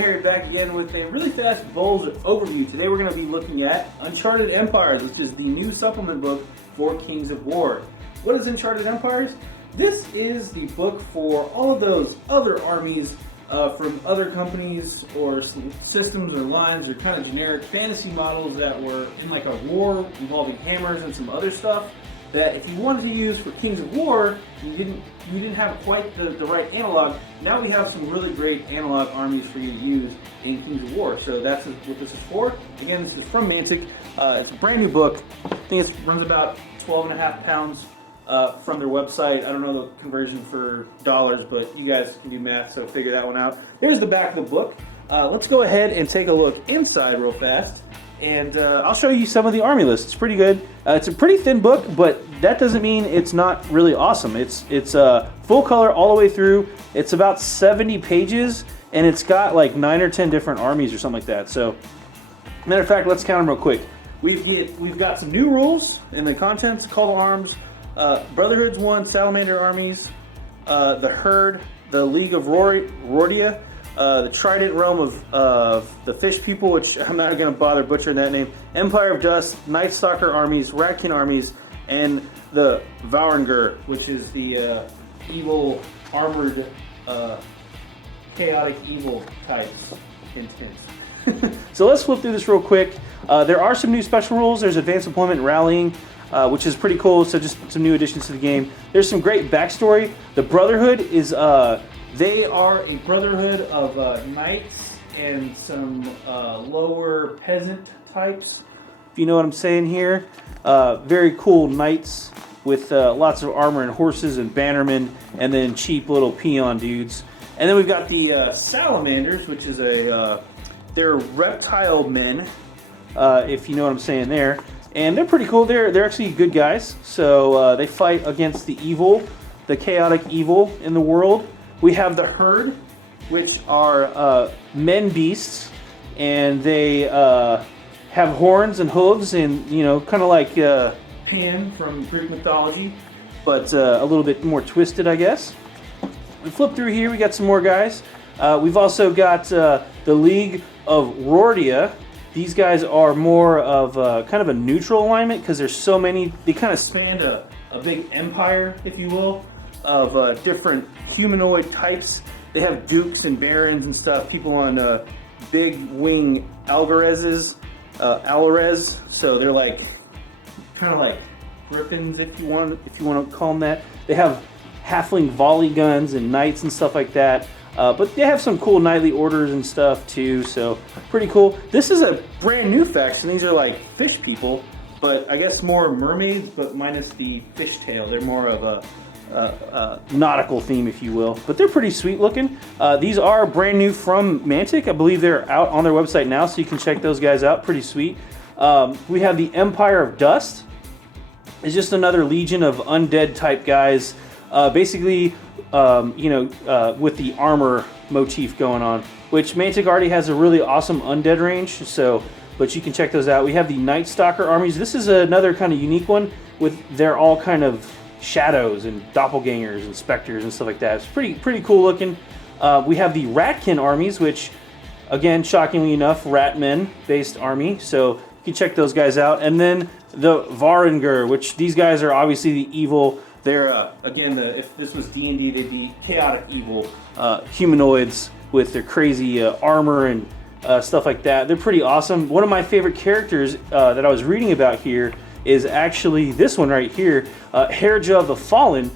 AdamHarry back again with a really fast BoLS overview. Today we're going to be looking at Uncharted Empires, which is the new supplement book for Kings of War. What is Uncharted Empires? This is the book for all of those other armies from other companies or systems or lines or kind of generic fantasy models that were in like a war involving hammers and some other stuff that if you wanted to use for Kings of War, you didn't have quite the right analog. Now we have some really great analog armies for you to use in Kings of War. So that's what this is for. Again, this is from Mantic. It's a brand new book. I think it runs about 12.5 pounds from their website. I don't know the conversion for dollars, but you guys can do math, so figure that one out. There's the back of the book. Let's go ahead and take a look inside real fast. And I'll show you some of the army lists. It's pretty good. It's a pretty thin book, but that doesn't mean it's not really awesome. It's full color all the way through. It's about 70 pages, and it's got like 9 or 10 different armies or something like that. So, matter of fact, let's count them real quick. We've got some new rules in the contents: Call to Arms, Brotherhood's 1, Salamander armies, the Herd, the League of Rordia. The Trident Realm of the Fish People, which I'm not going to bother butchering that name, Empire of Dust, Night Stalker armies, Ratkin armies, and the Varangur, which is the evil, armored, chaotic evil types. Hint, hint. So let's flip through this real quick. There are some new special rules. There's Advanced Deployment and Rallying, which is pretty cool, so just some new additions to the game. There's some great backstory. The Brotherhood is... They are a brotherhood of knights and some lower peasant types, if you know what I'm saying here. Very cool knights with lots of armor and horses and bannermen, and then cheap little peon dudes. And then we've got the Salamanders, which is they're reptile men, if you know what I'm saying there. And they're pretty cool. They're actually good guys. So they fight against the evil, the chaotic evil in the world. We have the Herd, which are men beasts, and they have horns and hooves, and kind of like Pan from Greek mythology, but a little bit more twisted, I guess. We flip through here. We got some more guys. We've also got the League of Rordia. These guys are more of kind of a neutral alignment because there's so many. They kind of span a big empire, if you will, of different humanoid types. They have dukes and barons and stuff, people on big wing algarezes, alvarez, so they're like kind of like griffins, if you want to call them that. They have halfling volley guns and knights and stuff like that, but they have some cool knightly orders and stuff too, so pretty cool. This is a brand new faction. These are like fish people, but I guess more mermaids, but minus the fishtail. They're more of a nautical theme, if you will, but they're pretty sweet looking. These are brand new from Mantic. I believe they're out on their website now, so you can check those guys out. Pretty sweet. We have the Empire of Dust. It's just another legion of undead type guys, basically with the armor motif going on, which Mantic already has a really awesome undead range, so but you can check those out. We have the Night Stalker armies. This is another kind of unique one they're all kind of shadows and doppelgangers and specters and stuff like that. It's pretty cool looking. We have the Ratkin armies, which, again, shockingly enough, Ratmen based army. So you can check those guys out. And then the Varangur, which these guys are obviously the evil. They're again, if this was D&D, they'd be chaotic evil humanoids with their crazy armor and stuff like that. They're pretty awesome. One of my favorite characters that I was reading about here is actually this one right here, Herja the Fallen.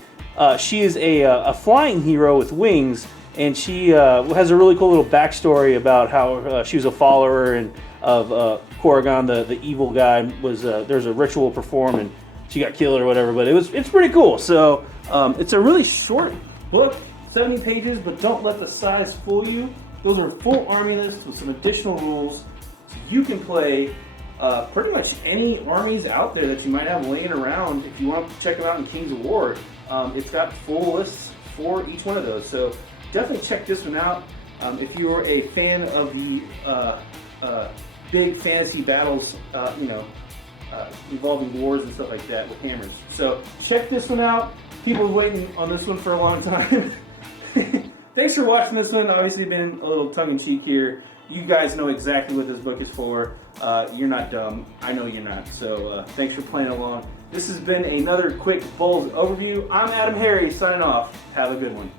She is a flying hero with wings, and she has a really cool little backstory about how she was a follower of Corrigan, the evil guy. There's a ritual performed, and she got killed or whatever. But it's pretty cool. So it's a really short book, 70 pages, but don't let the size fool you. Those are full army lists with some additional rules, so you can play pretty much any armies out there that you might have laying around. If you want to check them out in Kings of War, it's got full lists for each one of those. So definitely check this one out. If you're a fan of the big fantasy battles, involving wars and stuff like that with hammers. So check this one out. People are waiting on this one for a long time. thanks for watching this one. Obviously, been a little tongue-in-cheek here. You guys know exactly what this book is for. You're not dumb. I know you're not. So thanks for playing along. This has been another quick BoLS overview. I'm AdamHarry signing off. Have a good one.